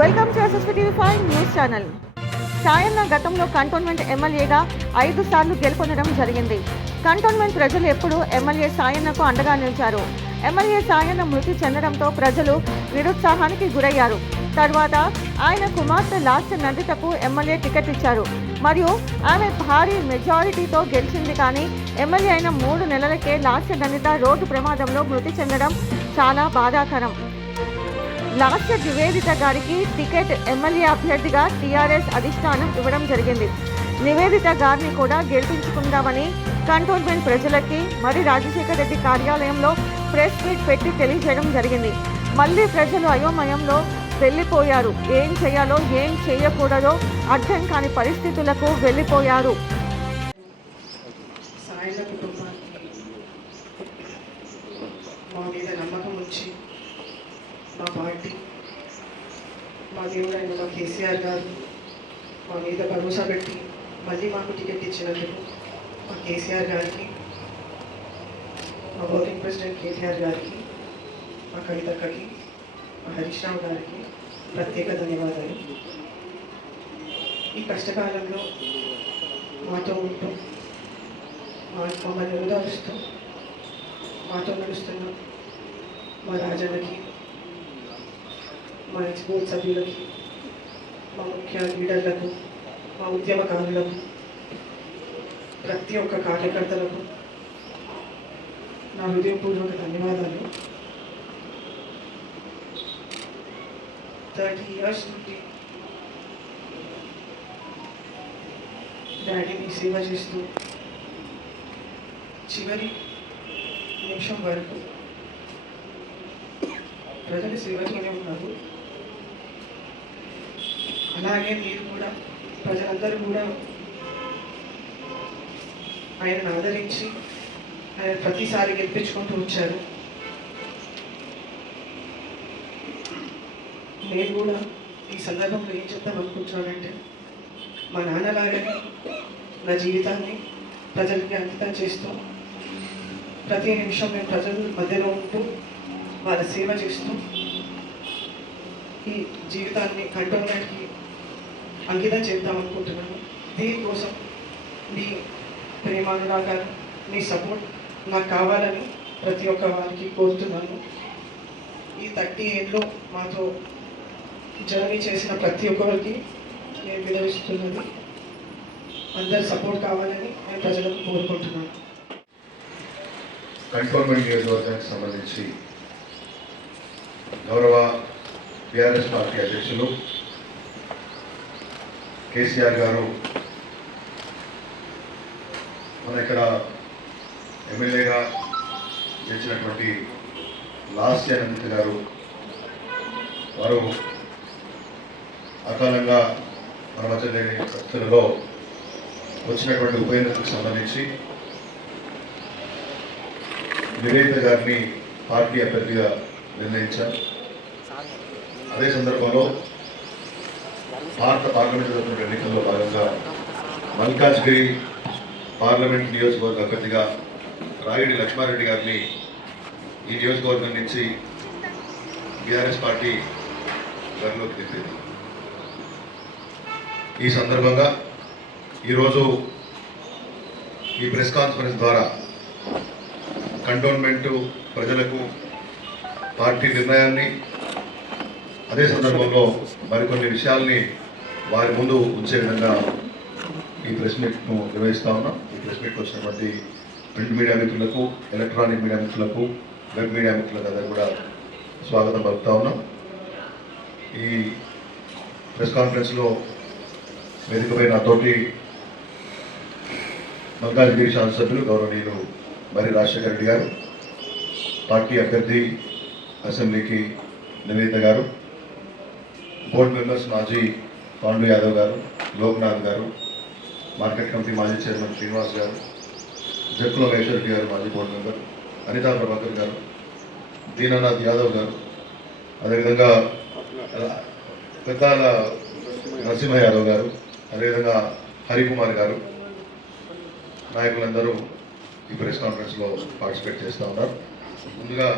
Welcome to SSP TV five news channel Sayanna గతంలో cantonment ఎమ్మెల్యేగా ఐదు సార్లు గెలుపొందడం జరిగింది. కంటోన్మెంట్ ప్రజలు ఎప్పుడూ ఎమ్మెల్యే సాయన్నకు అండగా నిలిచారు. ఎమ్మెల్యే సాయన్న మృతి చెందడంతో ప్రజలు నిరుత్సాహానికి గురయ్యారు. తర్వాత ఆయన కుమార్తె లాస్ట్ నందితకు ఎమ్మెల్యే టికెట్ ఇచ్చారు. మరియు ఆమె భారీ మెజారిటీతో గెలిచింది కానీ ఎమ్మెల్యే అయిన మూడు నెలలకే లాస్ట్ నందిత రోడ్డు ప్రమాదంలో మృతి చెందడం చాలా బాధాకరం. లాస్ట్ ద్వివేదిత గారికి టికెట్ ఎమ్మెల్యే అభ్యర్థిగా టీఆర్ఎస్ అధిష్టానం ఇవ్వడం జరిగింది. నివేదిత గారిని కూడా గెలిపించుకుందామని కంటోన్మెంట్ ప్రజలకి మరి రాజశేఖర రెడ్డి కార్యాలయంలో ప్రెస్ మీట్ పెట్టి తెలియజేయడం జరిగింది. మళ్ళీ ప్రజలు అయోమయంలో వెళ్ళిపోయారు. ఏం చేయాలో ఏం చేయకూడదో అర్థం కాని పరిస్థితులకు వెళ్ళిపోయారు. మా మీద నమ్మకం వచ్చి పార్టీ మా దేవుడైన మా కేసీఆర్ గారు మా మీద భరోసా పెట్టి మళ్ళీ మాకు టికెట్ ఇచ్చినందుకు మా కేసీఆర్ గారికి మా వర్కింగ్ ప్రెసిడెంట్ కేటీఆర్ గారికి మా కవితక్కకి మా హరీష్ రావు గారికి ప్రత్యేక ధన్యవాదాలు. ఈ కష్టకాలంలో మాతో ఉంటూ మా మమ్మల్ని ఓదారుస్తూ మాతో నడుస్తున్న మా రాజన్నకి మా ఎక్స్పోర్ట్ సభ్యులకి మా ముఖ్య లీడర్లకు మా ఉద్యమకారులకు ప్రతి ఒక్క కార్యకర్తలకు నా హృదయపూర్వక ధన్యవాదాలు. థర్టీ ఇయర్స్ నుండి డాడీని సేవ చేస్తూ చివరి నిమిషం వరకు ప్రజలు సేవలోనే ఉన్నారు. అలాగే మీరు కూడా ప్రజలందరూ కూడా ఆయనను ఆదరించి ఆయన ప్రతిసారి గెలిపించుకుంటూ వచ్చారు. నేను కూడా ఈ సందర్భంలో ఏం చెప్తాం అనుకుంటున్నానంటే మా నాన్నలాగానే నా జీవితాన్ని ప్రజలకి అంకితం చేస్తూ ప్రతి నిమిషం మేము ప్రజల మధ్యలో ఉంటూ వాళ్ళ సేవ చేస్తూ ఈ జీవితాన్ని కంటోన్మెంట్కి అంకితం చేద్దాం అనుకుంటున్నాను. దీనికోసం మీ ప్రేమానురాగాలు మీ సపోర్ట్ నాకు కావాలని ప్రతి ఒక్క వారికి కోరుతున్నాను. ఈ థర్టీ ఎయిట్లో మాతో జర్నీ చేసిన ప్రతి ఒక్కరికి నేను వినవిస్తున్నది అందరి సపోర్ట్ కావాలని నేను ప్రజలకు కోరుకుంటున్నాను. కంటోన్మెంట్ నియోజకవర్గానికి సంబంధించి గౌరవ టిఆర్ఎస్ పార్టీ అధ్యక్షులు కేసీఆర్ గారు మన ఇక్కడ ఎమ్మెల్యేగా చేసినటువంటి లాస్య అనంత గారు వారు అకాలంగా మన మధ్య లేని వ్యక్తులలో వచ్చినటువంటి ఉప ఎన్నికలకు సంబంధించి నివేదిత గారిని పార్టీ అభ్యర్థిగా నిర్ణయించారు. అదే సందర్భంలో భారత పార్లమెంటు జరుగుతున్న ఎన్నికల్లో భాగంగా మల్కాజ్గిరి పార్లమెంట్ నియోజకవర్గ అభ్యర్థిగా రాయుడి లక్ష్మారెడ్డి గారిని ఈ నియోజకవర్గం నుంచి బీఆర్ఎస్ పార్టీ బరిలోకి దింపింది. ఈ సందర్భంగా ఈరోజు ఈ ప్రెస్ కాన్ఫరెన్స్ ద్వారా కంటోన్మెంట్ ప్రజలకు పార్టీ నిర్ణయాన్ని అదే సందర్భంలో మరికొన్ని విషయాల్ని వారి ముందు ఉంచే విధంగా ఈ ప్రెస్ మీట్ను నిర్వహిస్తా ఉన్నాం. ఈ ప్రెస్ మీట్కి వచ్చినటువంటి ప్రింట్ మీడియా మిత్రులకు ఎలక్ట్రానిక్ మీడియా మిత్రులకు వెబ్ మీడియా మిత్రులకు అందరూ కూడా స్వాగతం పలుకుతా ఉన్నాం. ఈ ప్రెస్ కాన్ఫరెన్స్లో వేదికపై నాతోటి మల్కాజ్గిరి శాసనసభ్యులు గౌరవనీయులు మరి రాజశేఖర రెడ్డి గారు పార్టీ అభ్యర్థి అసెంబ్లీకి నివేదిత గారు బోర్డు మెంబర్స్ మాజీ పాండు యాదవ్ గారు లోక్నాథ్ గారు మార్కెట్ కమిటీ మాజీ చైర్మన్ శ్రీనివాస్ గారు జక్కుల మహేశ్వర్ రెడ్డి గారు మాజీ బోర్డు మెంబర్ అనితా ప్రభాకర్ గారు దీనానాథ్ యాదవ్ గారు అదేవిధంగా పెద్దాల నరసింహ యాదవ్ గారు అదేవిధంగా హరికుమార్ గారు నాయకులందరూ ఈ ప్రెస్ కాన్ఫరెన్స్లో పార్టిసిపేట్ చేస్తూ ఉన్నారు. ముందుగా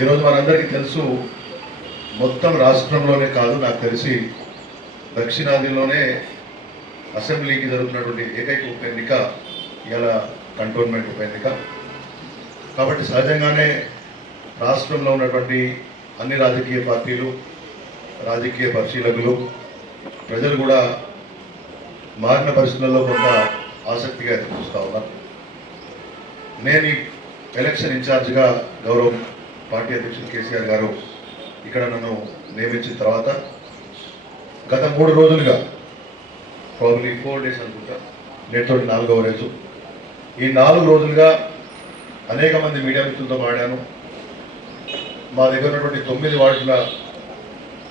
ఈరోజు మనందరికీ తెలుసు మొత్తం రాష్ట్రంలోనే కాదు నాకు తెలిసి దక్షిణాదిలోనే అసెంబ్లీకి జరుగుతున్నటువంటి ఏకైక ఉప ఎన్నిక ఇలా కంటోన్మెంట్ ఉప ఎన్నిక. కాబట్టి సహజంగానే రాష్ట్రంలో ఉన్నటువంటి అన్ని రాజకీయ పార్టీలు రాజకీయ పరిశీలకులు ప్రజలు కూడా మారిన పరిస్థితుల్లో కొంత ఆసక్తిగా ఎదురు చూస్తూ ఉన్నారు. నేను ఈ ఎలక్షన్ ఇన్ఛార్జ్గా గౌరవం పార్టీ అధ్యక్షులు కేసీఆర్ గారు ఇక్కడ నన్ను నియమించిన తర్వాత గత మూడు రోజులుగా ప్రాబ్లీ ఫోర్ డేస్ అనుకుంటా నేటితో నాలుగవ రోజు. ఈ నాలుగు రోజులుగా అనేక మంది మీడియా మిత్రులతో మాట్లాడాను. మా దగ్గర ఉన్నటువంటి తొమ్మిది వార్డుల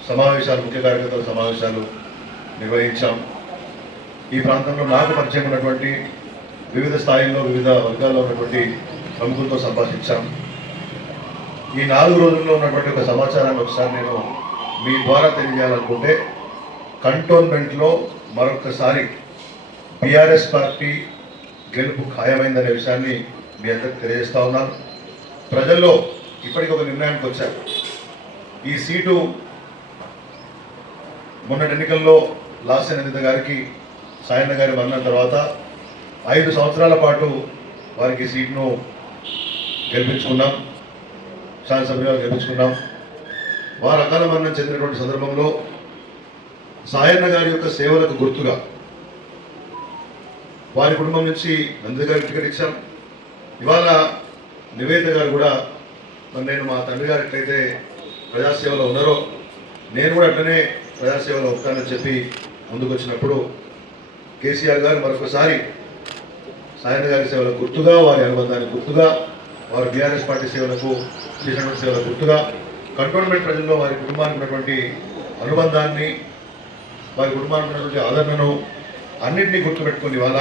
సమావేశాలు ముఖ్య కార్యకర్తల సమావేశాలు నిర్వహించాం. ఈ ప్రాంతంలో నాకు పరిచయం ఉన్నటువంటి వివిధ స్థాయిల్లో వివిధ వర్గాల్లో ఉన్నటువంటి ప్రముఖులతో సంభాషించాం. ఈ నాలుగు రోజుల్లో ఉన్నటువంటి ఒక సమాచారాన్ని ఒకసారి నేను మీ ద్వారా తెలియజేయాలనుకుంటే కంటోన్మెంట్లో మరొకసారి బీఆర్ఎస్ పార్టీ గెలుపు ఖాయమైందనే విషయాన్ని మీ అందరికి తెలియజేస్తా ఉన్నాను. ప్రజల్లో ఇప్పటికి ఒక నిర్ణయానికి వచ్చారు. ఈ సీటు మొన్నటి ఎన్నికల్లో లాస్ట్ గారికి సాయన్న గారి మరణం తర్వాత ఐదు సంవత్సరాల పాటు వారికి సీట్ను గెలిపించుకున్నాం. శాసనసభ్యులుగా గెలిపించుకున్నాం వారు అకాల మరణం చెందినటువంటి సందర్భంలో సాయన్న గారి యొక్క సేవలకు గుర్తుగా వారి కుటుంబం నుంచి నంది గారికి టికెట్ ఇచ్చాం. ఇవాళ నివేదిత గారు కూడా మరి నేను మా తండ్రి గారు ఎట్లయితే ప్రజాసేవలో ఉన్నారో నేను కూడా అట్లనే ప్రజాసేవలో ఉంటానని చెప్పి ముందుకు వచ్చినప్పుడు కేసీఆర్ గారు మరొకసారి సాయన్న గారి సేవలకు గుర్తుగా వారి అనుబంధానికి గుర్తుగా వారు బీఆర్ఎస్ పార్టీ సేవలకు చేసినటువంటి సేవలకు గుర్తుగా కంటోన్మెంట్ ప్రజల్లో వారి కుటుంబానికి ఉన్నటువంటి అనుబంధాన్ని వారి కుటుంబానికి ఉన్నటువంటి ఆదరణను అన్నింటినీ గుర్తుపెట్టుకుని వాళ్ళ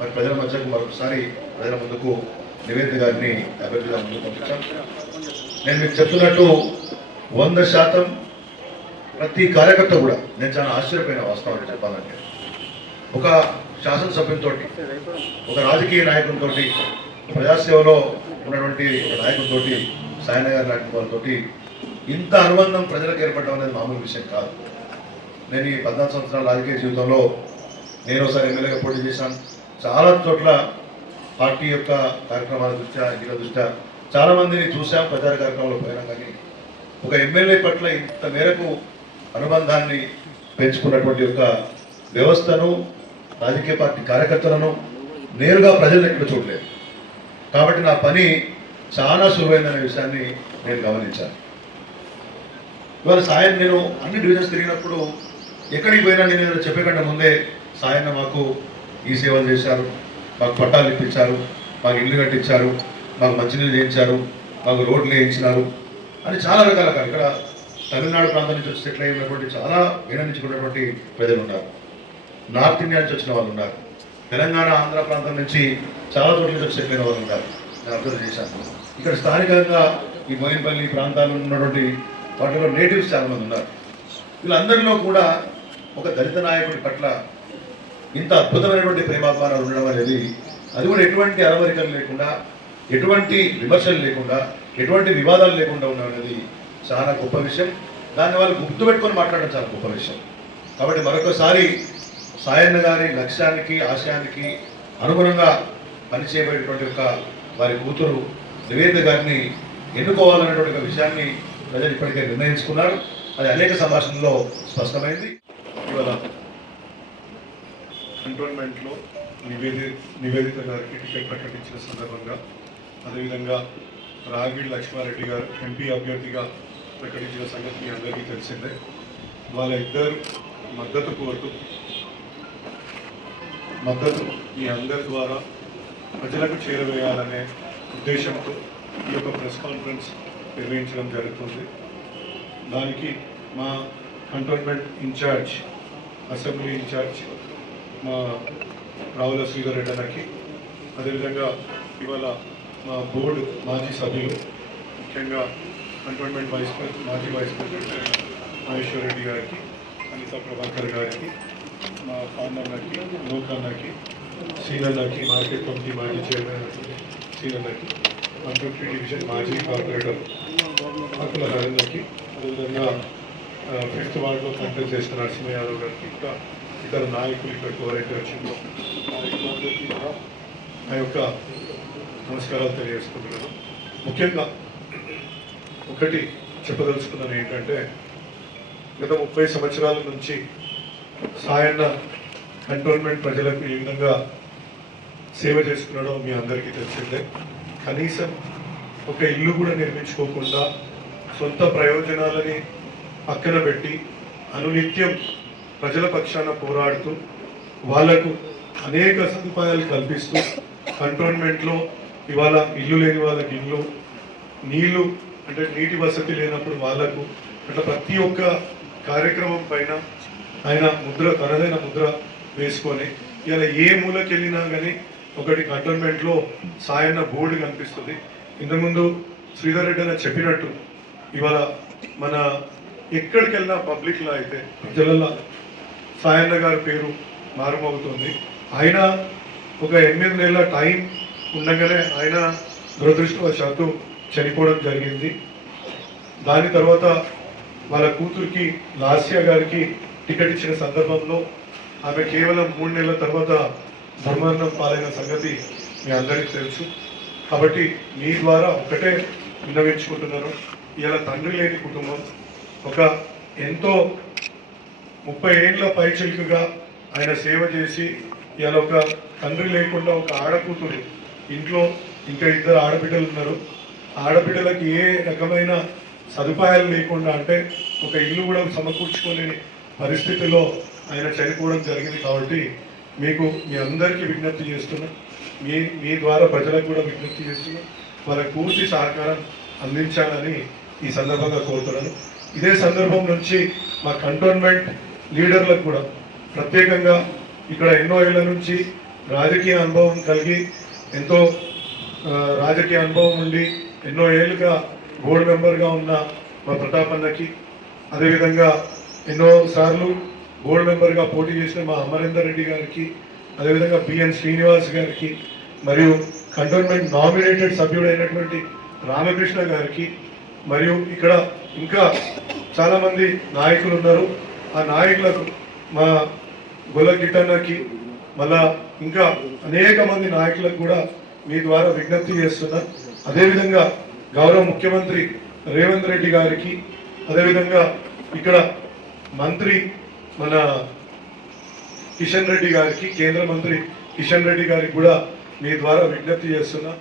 మరి ప్రజల మధ్యకు మరొకసారి ప్రజల ముందుకు నివేదిక గారిని అభ్యర్థిగా ముందుకు పంపించాం. నేను మీకు చెప్తున్నట్టు వంద శాతం ప్రతి కార్యకర్త కూడా నేను చాలా ఆశ్చర్యపోయిన వాస్తవాన్ని చెప్పాలంటే ఒక శాసనసభ్యులతో ఒక రాజకీయ నాయకులతోటి ప్రజాసేవలో ఉన్నటువంటి ఒక నాయకులతో సాయన గారి లాంటి వాళ్ళతో ఇంత అనుబంధం ప్రజలకు ఏర్పడడం అనేది మామూలు విషయం కాదు. నేను ఈ పద్నాలుగు సంవత్సరాల రాజకీయ జీవితంలో నేను ఒకసారి ఎమ్మెల్యేగా పోటీ చేశాను. చాలా చోట్ల పార్టీ యొక్క కార్యక్రమాల దృష్ట్యా ఇళ్ళ దృష్ట్యా చాలామందిని చూశాం చూసాం ప్రచార కార్యక్రమంలో పోయినా కానీ ఒక ఎమ్మెల్యే పట్ల ఇంత మేరకు అనుబంధాన్ని పెంచుకున్నటువంటి యొక్క వ్యవస్థను రాజకీయ పార్టీ కార్యకర్తలను నేరుగా ప్రజలు ఎక్కడ చూడలేదు. కాబట్టి నా పని చాలా సులువైందనే విషయాన్ని నేను గమనించాను. ఇవాళ సాయం నేను అన్ని డివిజన్స్ తిరిగినప్పుడు ఎక్కడికి పోయినా నేను ఏదైనా చెప్పే కంటే ముందే సాయన్న మాకు ఈ సేవలు చేశారు మాకు పట్టాలు ఇప్పించారు మాకు ఇల్లు కట్టించారు మాకు మంచినీళ్ళు చేయించారు మాకు రోడ్లు వేయించినారు. అని చాలా రకాల ఇక్కడ తమిళనాడు ప్రాంతం నుంచి వచ్చి సెటిల్ అయినటువంటి చాలా వినమించుకున్నటువంటి ప్రజలు ఉన్నారు. నార్త్ ఇండియా నుంచి వచ్చిన వాళ్ళు ఉన్నారు. తెలంగాణ ఆంధ్ర ప్రాంతం నుంచి చాలా చోట్ల నుంచి చెప్పిన సెటిల్ వాళ్ళు నేను అబ్జర్వ్ చేశాను. ఇక్కడ స్థానికంగా ఈ మోయిన్పల్లి ప్రాంతాల్లో ఉన్నటువంటి వాటిలో నేటివ్స్ చాలా మంది ఉన్నారు. వీళ్ళందరిలో కూడా ఒక దళిత నాయకుడి పట్ల ఇంత అద్భుతమైనటువంటి ప్రేమాభిమానాలు ఉండడం అనేది అది కూడా ఎటువంటి అలవరికలు లేకుండా ఎటువంటి విమర్శలు లేకుండా ఎటువంటి వివాదాలు లేకుండా ఉండడం అనేది చాలా గొప్ప విషయం. దాన్ని వాళ్ళు గుర్తుపెట్టుకొని మాట్లాడడం చాలా గొప్ప విషయం. కాబట్టి మరొకసారి సాయన్న గారి లక్ష్యానికి ఆశయానికి అనుగుణంగా పనిచేయబడేటువంటి ఒక వారి కూతురు నివేద గారిని ఎన్నుకోవాలనేటువంటి ఒక విషయాన్ని ప్రజలు ఇప్పటికే నిర్ణయించుకున్నారు. అది అనేక సంభాషణలో స్పష్టమైంది. ఇవాళ కంటోన్మెంట్లో నివేది నివేదిత గారికి టికెట్ ప్రకటించిన సందర్భంగా అదేవిధంగా రాగిడి లక్ష్మారెడ్డి గారు ఎంపీ అభ్యర్థిగా ప్రకటించిన సంగతి మీ అందరికీ తెలిసిందే. వాళ్ళ ఇద్దరు మద్దతు కోరుతూ మద్దతు మీ అందరి ద్వారా ప్రజలకు చేరవేయాలనే ఉద్దేశంతో ఈ యొక్క ప్రెస్ కాన్ఫరెన్స్ నిర్వహించడం జరుగుతుంది. దానికి మా కంటోన్మెంట్ ఇన్ఛార్జ్ అసెంబ్లీ ఇన్ఛార్జ్ మా రావుల శ్రీధర్ రెడ్డి అన్నకి అదేవిధంగా ఇవాళ మా బోర్డు మాజీ సభ్యులు ముఖ్యంగా కంటోన్మెంట్ వైస్ మాజీ వైస్ ప్రెసిడెంట్ మహేశ్వర్ రెడ్డి గారికి అనిత ప్రభాకర్ గారికి మా ఫార్మర్లకి లోకన్నకి సీనన్నకి మార్కెట్ కమిటీ మాజీ చైర్మన్ సీనన్నకి వన్ ఫిఫ్టీ డివిజన్ మాజీ కార్పొరేటర్ ఆకుల నరేందర్కి అదేవిధంగా ఫిఫ్త్ వార్డులో కంట్రోల్ చేసిన నరసింహ యాదవ్ గారికి ఇంకా ఇతర నాయకులు ఇక్కడికి ఎవరైతే వచ్చిందో నాయకులందరికీ కూడా నా యొక్క నమస్కారాలు తెలియజేసుకుంటున్నాను. ముఖ్యంగా ఒకటి చెప్పదలుచుకున్నాను ఏంటంటే గత ముప్పై సంవత్సరాల నుంచి సాయన్న కంటోన్మెంట్ ప్రజలకు ఏ విధంగా సేవ చేస్తున్నాడో మీ అందరికీ తెలిసిందే. కనీసం ఒక ఇల్లు కూడా నిర్మించుకోకుండా సొంత ప్రయోజనాలని పక్కన పెట్టి అనునిత్యం ప్రజల పక్షాన పోరాడుతూ వాళ్ళకు అనేక సదుపాయాలు కల్పిస్తూ కంటోన్మెంట్లో ఇవాళ ఇల్లు లేని వాళ్ళకి ఇల్లు నీళ్ళు అంటే నీటి వసతి లేనప్పుడు వాళ్ళకు అట్లా ప్రతి ఒక్క కార్యక్రమం పైన ఆయన ముద్ర తనదైన ముద్ర వేసుకొని ఇలా ఏ మూలకి వెళ్ళినా కానీ ఒకటి కంటోన్మెంట్లో సాయన్న బోర్డు కనిపిస్తుంది. ఇంతకుముందు శ్రీధర్ రెడ్డి అని చెప్పినట్టు ఇవాళ మన ఎక్కడికి వెళ్ళినా పబ్లిక్లో అయితే ప్రజలలో సాయన్న గారి పేరు మారుమవుతుంది. ఆయన ఒక ఎనిమిది నెలల టైం ఉండగానే ఆయన దురదృష్టవశాత్తు చనిపోవడం జరిగింది. దాని తర్వాత వాళ్ళ కూతురికి లాస్య గారికి టికెట్ ఇచ్చిన సందర్భంలో ఆమె కేవలం మూడు నెలల తర్వాత దుర్మరణం పాలైన సంగతి మీ అందరికీ తెలుసు. కాబట్టి మీ ద్వారా ఒకటే విన్నవించుకుంటున్నాను. ఇలా తండ్రి లేని కుటుంబం ఒక ఎంతో ముప్పై ఏళ్ళ పైచిలుకగా ఆయన సేవ చేసి ఇలా ఒక తండ్రి లేకుండా ఒక ఆడకూతురు ఇంట్లో ఇంకా ఇద్దరు ఆడబిడ్డలు ఉన్నారు. ఆడబిడ్డలకి ఏ రకమైన సదుపాయాలు లేకుండా అంటే ఒక ఇల్లు కూడా సమకూర్చుకోలేని పరిస్థితిలో ఆయన చనిపోవడం జరిగింది కాబట్టి మీకు మీ అందరికీ విజ్ఞప్తి చేస్తున్నా. మీ మీ ద్వారా ప్రజలకు కూడా విజ్ఞప్తి చేస్తున్నా. వాళ్ళకి పూర్తి సహకారం అందించాలని ఈ సందర్భంగా కోరుతున్నాను. ఇదే సందర్భం నుంచి మా కంటోన్మెంట్ లీడర్లకు కూడా ప్రత్యేకంగా ఇక్కడ ఎన్నో ఏళ్ళ నుంచి రాజకీయ అనుభవం కలిగి ఎంతో రాజకీయ అనుభవం ఉండి ఎన్నో ఏళ్ళుగా బోర్డు మెంబర్గా ఉన్న మా ప్రతాప్ అన్నకి అదేవిధంగా ఎన్నో సార్లు బోర్డు మెంబర్గా పోటీ చేసిన మా అమరేందర్ రెడ్డి గారికి అదేవిధంగా బిఎన్ శ్రీనివాస్ గారికి మరియు కంటోన్మెంట్ నామినేటెడ్ సభ్యుడైనటువంటి రామకృష్ణ గారికి మరియు ఇక్కడ ఇంకా చాలామంది నాయకులు ఉన్నారు. ఆ నాయకులకు మా గొల్ల గిట్టన్నకి మళ్ళా ఇంకా అనేక మంది నాయకులకు కూడా మీ ద్వారా విజ్ఞప్తి చేస్తున్నా. అదేవిధంగా గౌరవ ముఖ్యమంత్రి రేవంత్ రెడ్డి గారికి అదేవిధంగా ఇక్కడ మంత్రి మన కిషన్ రెడ్డి గారికి కేంద్ర మంత్రి కిషన్ రెడ్డి గారికి కూడా మీ ద్వారా విజ్ఞప్తి చేస్తున్నా.